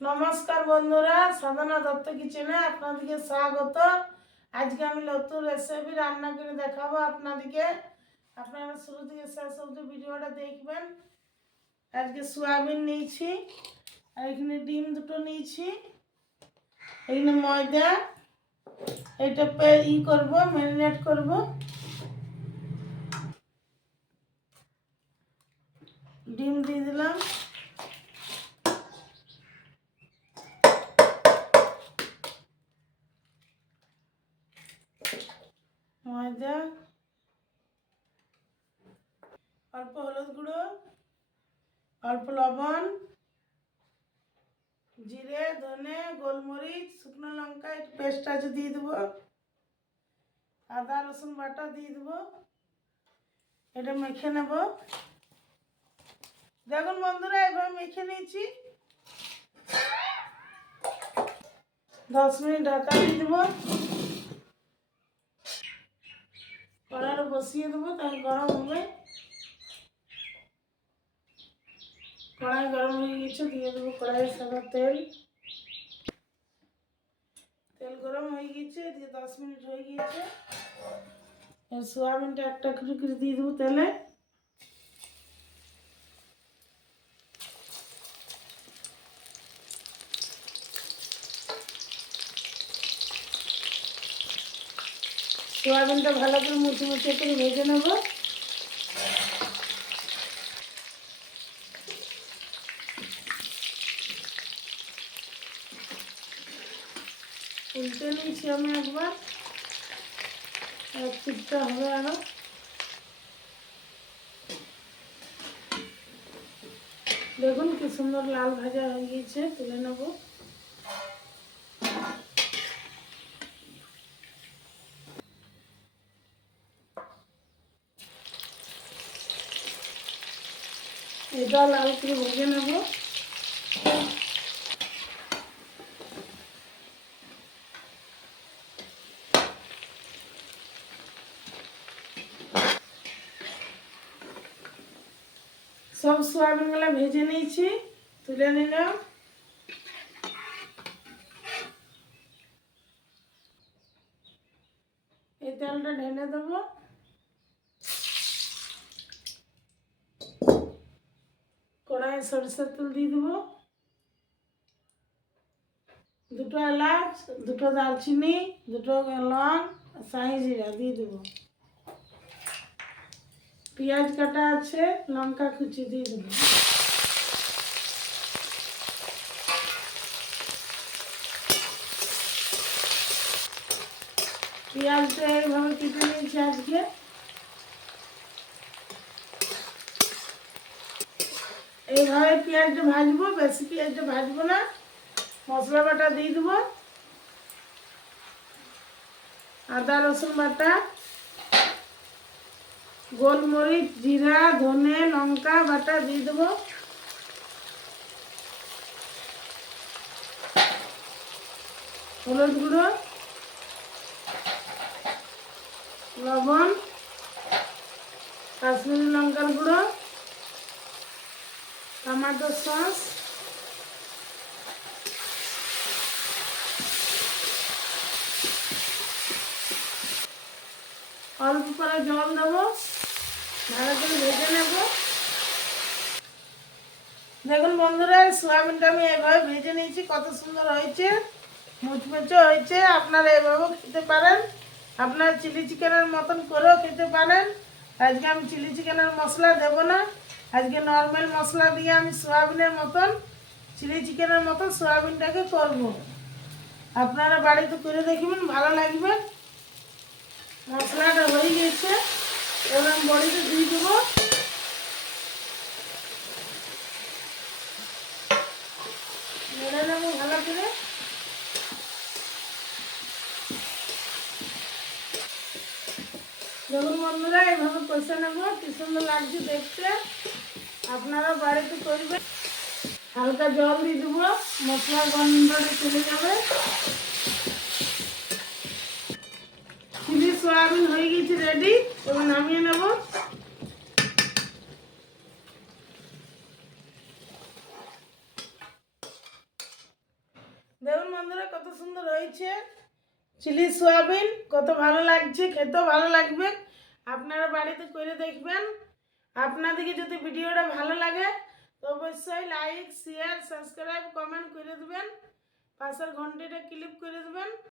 নমস্কার বন্ধুরা, সাধনা দত্ত কিচেনে আপনাদেরকে স্বাগত। আজকে আমি নতুন রেসিপি রান্না করে দেখাবো আপনাদেরকে। আপনারা শুরু থেকে শেষ অবধি ভিডিওটা দেখবেন। আজকে সয়াবিন নিয়েছি, আর এখানে ডিম দুটো নিয়েছি, এখানে ময়দা, এটা করব, ম্যারিনেট করব। ডিম দিয়ে দিলাম, ময়দা, অল্প হলুদ গুঁড়ো, অল্প লবণ, জিরে, ধনে, গোলমরিচ, শুকনো লঙ্কা একটু পেস্ট আছে দিয়ে দেবো, আদা রসুন বাটা দিয়ে দেবো। এটা মেখে নেব। দেখুন বন্ধুরা, এভাবে মেখে নিয়েছি। 10 মিনিট ঢাকা দিয়ে দেবো। কড়াইটা বসিয়ে দেবো, তাই গরম হবে। কড়াই গরম হয়ে গেছে, দিয়ে দেবো কড়াইয়ের সাদা তেল। তেল গরম হয়ে গেছে, দিয়ে 10 মিনিট হয়ে গিয়েছে। সোয়াবিনটা একটা করে করে দিয়ে দেবো তেলে। সোয়াবিনটা ভালো করে মুছে মুছে করে ভেজে নেব। উল্টে নিয়েছি আমি একবার, এক পিঠটা হবে আরো। দেখুন কি সুন্দর লাল ভাজা হয়ে গিয়েছে, তুলে নেব। এটা লাল করে ভেজে নেব। সব সোয়াবিনগুলো ভেজে নিয়েছি, তুলে নিলাম। এই তেলটা ঢেলে দেবো। কড়াইয়ে সরিষার তেল দিয়ে দেবো। দুটো এলাচ, দুটো দারচিনি, দুটো লং, শাহি জিরা দিয়ে দেবো। পেঁয়াজ কাটা আছে, লঙ্কা কুচি দিয়ে দেবো। পেঁয়াজটা এইভাবে কেটে নিয়েছি আজকে। এইভাবে পেঁয়াজটা ভাজবো, বেশি পেঁয়াজটা ভাজবো না। মশলা বাটা দিয়ে দেবো, আদা রসুন বাটা, গোলমরিচ, জিরা, ধনে, লঙ্কা বাটা দিয়ে দেবো। হলুদ গুঁড়ো, লবণ, কাশ্মীরি লঙ্কার গুঁড়ো, টমেটো সস, অল্প করে জল দেবো, ভালো করে ভেজে নেব। দেখুন বন্ধুরা, সোয়াবিনটা আমি এভাবে ভেজে নিয়েছি, কত সুন্দর হয়েছে, মুচমুচে হয়েছে। আপনারা এভাবেও খেতে পারেন, আপনারা চিলি চিকেনের মতন করেও খেতে পারেন। আজকে আমি চিলি চিকেনের মশলা দেব না, আজকে নর্মাল মশলা দিয়ে আমি সোয়াবিনের মতন, চিলি চিকেনের মতন সোয়াবিনটাকে করব। আপনারা বাড়িতে করে দেখবেন, ভালো লাগবে। মশলাটা হয়ে গেছে, এবার আমি বড়িটা দিয়ে দেবো। নেড়ে নেবো ভালো করে। দেখুন বন্ধুরা, এইভাবে কষে নেবো, কি সুন্দর লাগছে দেখতে। আপনারা বাড়িতে করবেন। হালকা জল দিয়ে দেবো, মশলার গন্ধটা চলে যাবে। চিলি সোয়াবিন হয়ে গেছে রেডি, এবার নামিয়ে নেব। দেখুন বন্ধুরা কত সুন্দর হয়েছে চিলি সয়াবিন, কত ভালো লাগছে, খেতেও ভালো লাগবে। আপনারা বাড়িতে করে দেখবেন। আপনাদেরকে যদি ভিডিওটা ভালো লাগে তো অবশ্যই লাইক, শেয়ার, সাবস্ক্রাইব, কমেন্ট করে দেবেন। পাশের ঘন্টিটা ক্লিক করে দেবেন।